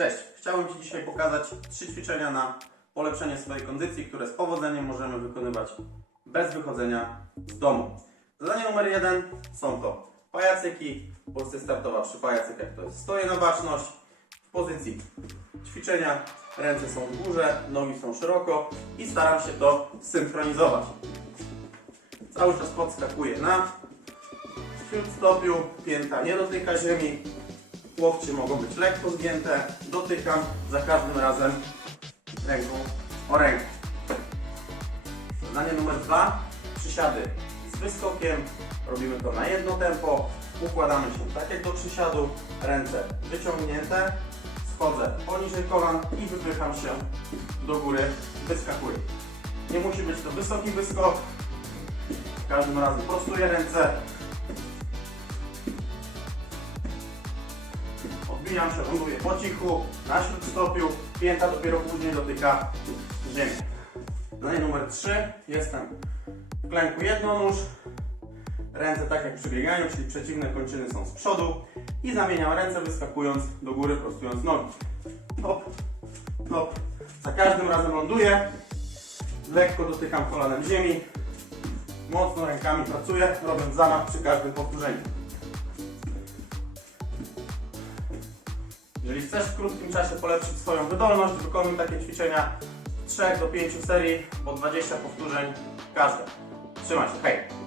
Cześć! Chciałbym Ci dzisiaj pokazać trzy ćwiczenia na polepszenie swojej kondycji, które z powodzeniem możemy wykonywać bez wychodzenia z domu. Zadanie numer jeden są to pajacyki. Pozycja startowa przy pajacykach to jest stoję na baczność. W pozycji ćwiczenia ręce są w górze, nogi są szeroko i staram się to synchronizować. Cały czas podskakuję na śródstopiu, pięta nie dotyka ziemi, Łokcie mogą być lekko zgięte. Dotykam za każdym razem ręką o rękę. Zadanie numer dwa. Przysiady z wyskokiem. Robimy to na jedno tempo. Układamy się tak jak do przysiadu. Ręce wyciągnięte. Schodzę poniżej kolan i wypycham się do góry. Wyskakuję. Nie musi być to wysoki wyskok. Każdym razem prostuję ręce. Odbijam się, ląduję po cichu, na śródstopiu, pięta dopiero później dotyka ziemi. Zadanie numer 3. Jestem w klęku jednonóż. Ręce tak jak przy bieganiu, czyli przeciwne kończyny są z przodu. I zamieniam ręce wyskakując do góry, prostując nogi. Hop, hop. Za każdym razem ląduję. Lekko dotykam kolanem ziemi. Mocno rękami pracuję, robiąc zamach przy każdym powtórzeniu. Jeżeli chcesz w krótkim czasie polepszyć swoją wydolność, wykonuj takie ćwiczenia z 3 do 5 serii po 20 powtórzeń każde. Trzymaj się, hej!